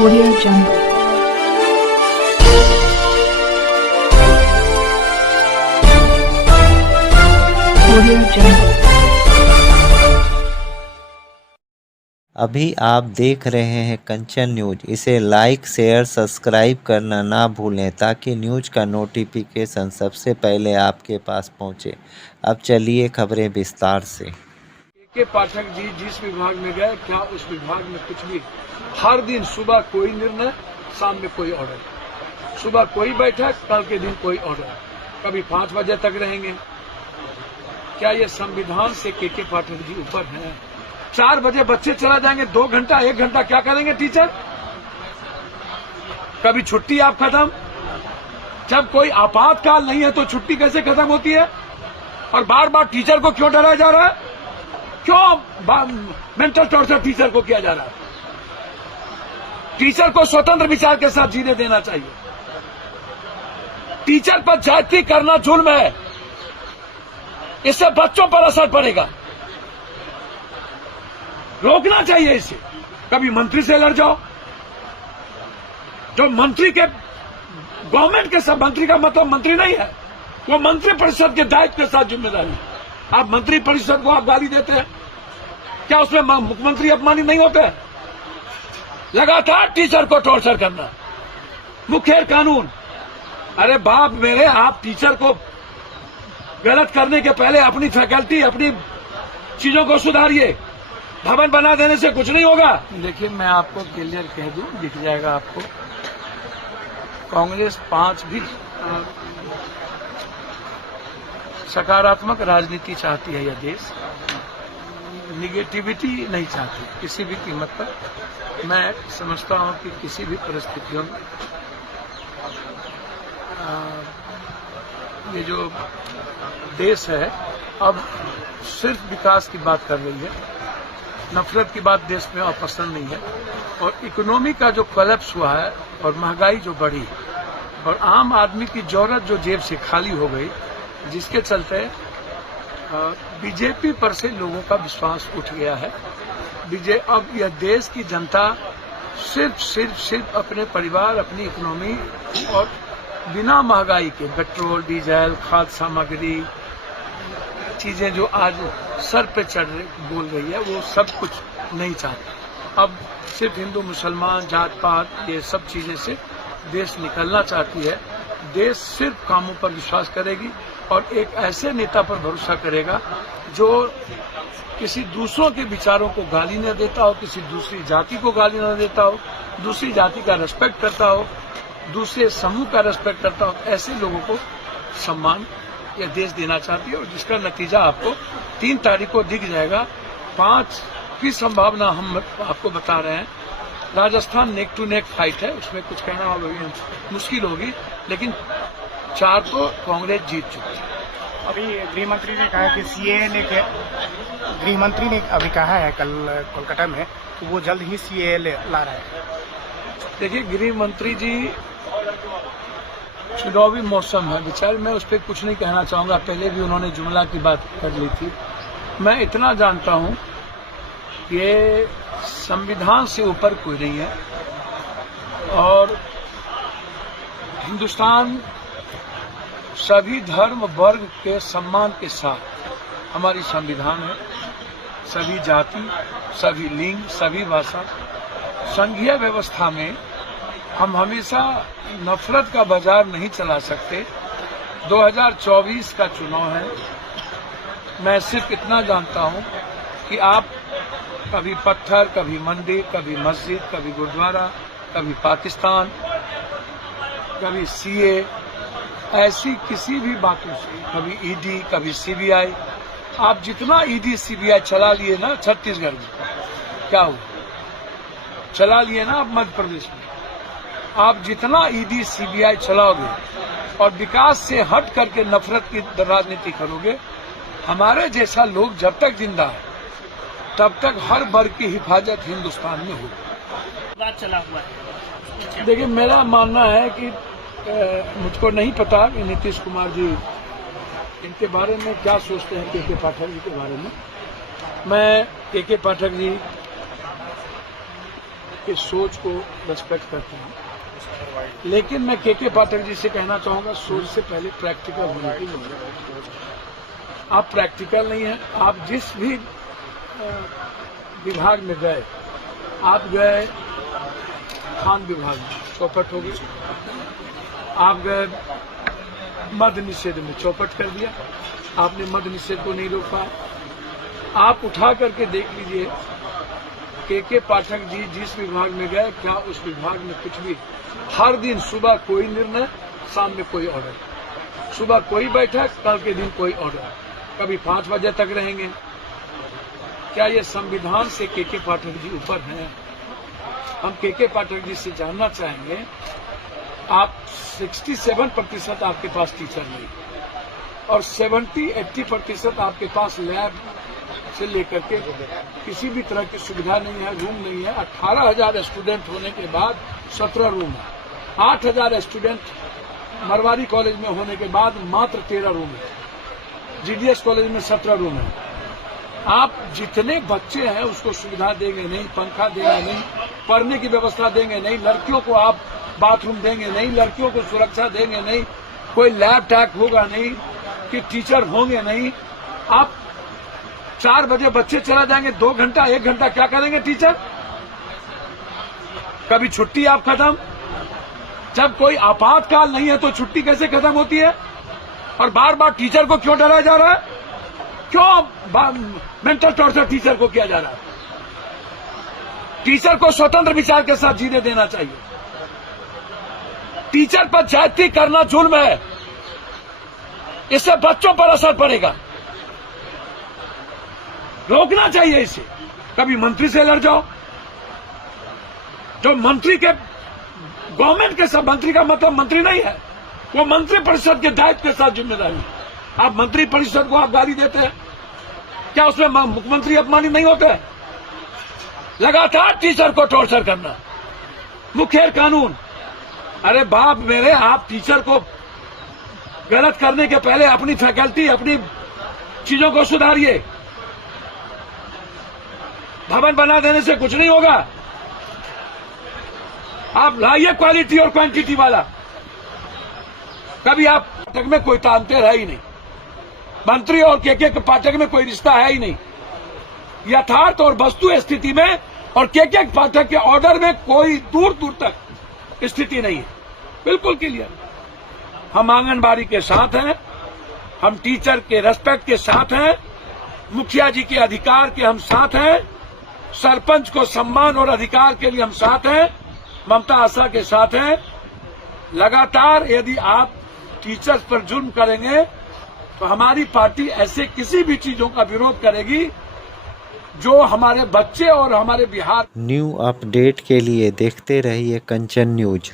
Audio Jungle. Audio Jungle. अभी आप देख रहे हैं कंचन न्यूज। इसे लाइक शेयर सब्सक्राइब करना ना भूलें ताकि न्यूज का नोटिफिकेशन सबसे पहले आपके पास पहुंचे। अब चलिए खबरें विस्तार से। के पाठक जी जिस विभाग में गए, क्या उस विभाग में कुछ भी? हर दिन सुबह कोई निर्णय, शाम में कोई ऑर्डर। सुबह कोई बैठक, कल के दिन कोई ऑर्डर। कभी 5 बजे तक रहेंगे। क्या ये संविधान से के पाठक जी ऊपर हैं? 4 बजे बच्चे चला जाएंगे, 2 घंटा 1 घंटा क्या करेंगे टीचर? कभी छुट्टी आप खत्म। जब कोई आपातकाल नहीं है तो छुट्टी कैसे खत्म होती है? और बार बार टीचर को क्यों डराया जा रहा है? क्यों मेंटल टॉर्चर टीचर को किया जा रहा है? टीचर को स्वतंत्र विचार के साथ जीने देना चाहिए। टीचर पर जाति करना जुल्म है। इससे बच्चों पर असर पड़ेगा। रोकना चाहिए इसे। कभी मंत्री से लड़ जाओ। जो मंत्री के गवर्नमेंट के सब, मंत्री का मतलब मंत्री नहीं है, वो मंत्री परिषद के दायित्व के साथ जिम्मेदारी है। आप मंत्री परिषद को आप गाली देते हैं, क्या उसमें मुख्यमंत्री अपमानित नहीं होते हैं? लगातार टीचर को टॉर्चर करना, मुखर कानून। अरे बाप मेरे, आप टीचर को गलत करने के पहले अपनी फैकल्टी, अपनी चीजों को सुधारिए। भवन बना देने से कुछ नहीं होगा। देखिए, मैं आपको क्लियर कह दूं, दिख जाएगा आपको। कांग्रेस 5 भी सकारात्मक राजनीति चाहती है। यह देश निगेटिविटी नहीं चाहती किसी भी कीमत पर। मैं समझता हूं कि किसी भी परिस्थितियों में ये जो देश है अब सिर्फ विकास की बात कर रही है। नफरत की बात देश में अब पसंद नहीं है। और इकोनॉमी का जो कोलैप्स हुआ है और महंगाई जो बढ़ी और आम आदमी की जरूरत जो जेब से खाली हो गई, जिसके चलते बीजेपी पर से लोगों का विश्वास उठ गया है। अब यह देश की जनता सिर्फ अपने परिवार, अपनी इकोनॉमी और बिना महंगाई के पेट्रोल, डीजल, खाद्य सामग्री चीजें जो आज सर पे चढ़ बोल रही है, वो सब कुछ नहीं चाहती। अब सिर्फ हिंदू मुसलमान जात पात ये सब चीजें से देश निकलना चाहती है। देश सिर्फ कामों पर विश्वास करेगी और एक ऐसे नेता पर भरोसा करेगा जो किसी दूसरों के विचारों को गाली न देता हो, किसी दूसरी जाति को गाली न देता हो, दूसरी जाति का रेस्पेक्ट करता हो, दूसरे समूह का रेस्पेक्ट करता हो। ऐसे लोगों को सम्मान यह देश देना चाहती है और जिसका नतीजा आपको 3 तारीख को दिख जाएगा। 5 की संभावना हम आपको बता रहे हैं। Rajasthan neck to neck fight है, उसमें कुछ कहना मुश्किल होगी, लेकिन 4 तो कांग्रेस जीत चुकी है। अभी गृहमंत्री ने कहा कि सीएए गृहमंत्री ने अभी कहा है कल कोलकाता में कि वो जल्द ही सीएए ला रहे हैं। देखिए, गृह मंत्री जी, चुनावी मौसम है विचार, मैं उस पर कुछ नहीं कहना चाहूंगा। पहले भी उन्होंने जुमला की बात कर ली थी। मैं इतना जानता हूं कि संविधान से ऊपर कोई नहीं है और हिंदुस्तान सभी धर्म वर्ग के सम्मान के साथ हमारी संविधान है। सभी जाति, सभी लिंग, सभी भाषा। संघीय व्यवस्था में हम हमेशा नफरत का बाजार नहीं चला सकते। 2024 का चुनाव है। मैं सिर्फ इतना जानता हूं कि आप कभी पत्थर, कभी मंदिर, कभी मस्जिद, कभी गुरुद्वारा, कभी पाकिस्तान, कभी सीए, ऐसी किसी भी बातों से, कभी ईडी, कभी सीबीआई, आप जितना ईडी सीबीआई चला लिए ना छत्तीसगढ़ में, क्या हुआ? चला लिए ना आप मध्य प्रदेश में। आप जितना ईडी सीबीआई चलाओगे और विकास से हट करके नफरत की राजनीति करोगे, हमारे जैसा लोग जब तक जिंदा है तब तक हर वर्ग की हिफाजत हिंदुस्तान में होगी। बात चला हुआ है। देखिए, मेरा मानना है कि मुझको नहीं पता कि नीतीश कुमार जी इनके बारे में क्या सोचते हैं, के पाठक जी के बारे में। मैं के पाठक जी के सोच को रेस्पेक्ट करते हैं, लेकिन मैं के पाठक जी से कहना चाहूंगा, सोच से पहले प्रैक्टिकल होने की जरूरत है। आप प्रैक्टिकल नहीं है। आप जिस भी विभाग में गए, आप गए खान विभाग में, चौपट हो गई। आप गए मद्य निषेध में, चौपट कर दिया। आपने मद्य निषेध को नहीं रोक पाया। आप उठा करके देख लीजिए, के पाठक जी जिस विभाग में गए, क्या उस विभाग में कुछ भी, हर दिन सुबह कोई निर्णय, शाम में कोई ऑर्डर, सुबह कोई बैठक, कल के दिन कोई ऑर्डर, कभी 5 बजे तक रहेंगे। क्या ये संविधान से के पाठक जी ऊपर हैं? हम के पाठक जी से जानना चाहेंगे, आप 67% आपके पास टीचर नहीं, और 70-80% आपके पास लैब से लेकर के किसी भी तरह की सुविधा नहीं है, रूम नहीं है। 18,000 स्टूडेंट होने के बाद 17 रूम है। 8,000 स्टूडेंट मरवाड़ी कॉलेज में होने के बाद मात्र 13 रूम है। जीडीएस कॉलेज में 17 रूम है। आप जितने बच्चे हैं उसको सुविधा देंगे नहीं, पंखा देंगे नहीं, पढ़ने की व्यवस्था देंगे नहीं, लड़कियों को आप बाथरूम देंगे नहीं, लड़कियों को सुरक्षा देंगे नहीं, कोई लैब टैक होगा नहीं, कि टीचर होंगे नहीं। आप 4 बजे बच्चे चला जाएंगे, 2 घंटा 1 घंटा क्या करेंगे टीचर? कभी छुट्टी आप खत्म। जब कोई आपातकाल नहीं है तो छुट्टी कैसे खत्म होती है? और बार बार टीचर को क्यों डराया जा रहा है? क्यों मेंटल टॉर्चर टीचर को किया जा रहा है? टीचर को स्वतंत्र विचार के साथ जीने देना चाहिए। टीचर पर ज्यादती करना जुल्म है, इससे बच्चों पर असर पड़ेगा। रोकना चाहिए इसे। कभी मंत्री से लड़ जाओ, जो मंत्री के, गवर्नमेंट के सब, मंत्री का मतलब मंत्री नहीं है, वो मंत्री परिषद के दायित्व के साथ जिम्मेदारी है। आप मंत्री परिषद को आप गाली देते हैं, क्या उसमें मुख्यमंत्री अपमानित नहीं होते? लगातार टीचर को टॉर्चर करना, मुखिया कानून। अरे बाप मेरे, आप टीचर को गलत करने के पहले अपनी फैकल्टी, अपनी चीजों को सुधारिए। भवन बना देने से कुछ नहीं होगा। आप लाइए क्वालिटी और क्वांटिटी वाला। कभी आप पाठक में कोई तालमेल है ही नहीं, मंत्री और के पाठक में कोई रिश्ता है ही नहीं। यथार्थ और वस्तु स्थिति में और के पाठक के ऑर्डर में कोई दूर दूर तक स्थिति नहीं है, बिल्कुल क्लियर। हम आंगनबाड़ी के साथ हैं, हम टीचर के रेस्पेक्ट के साथ हैं, मुखिया जी के अधिकार के हम साथ हैं, सरपंच को सम्मान और अधिकार के लिए हम साथ हैं, ममता आशा के साथ हैं। लगातार यदि आप टीचर्स पर जुल्म करेंगे तो हमारी पार्टी ऐसे किसी भी चीजों का विरोध करेगी जो हमारे बच्चे और हमारे बिहार। न्यू अपडेट के लिए देखते रहिए कंचन न्यूज।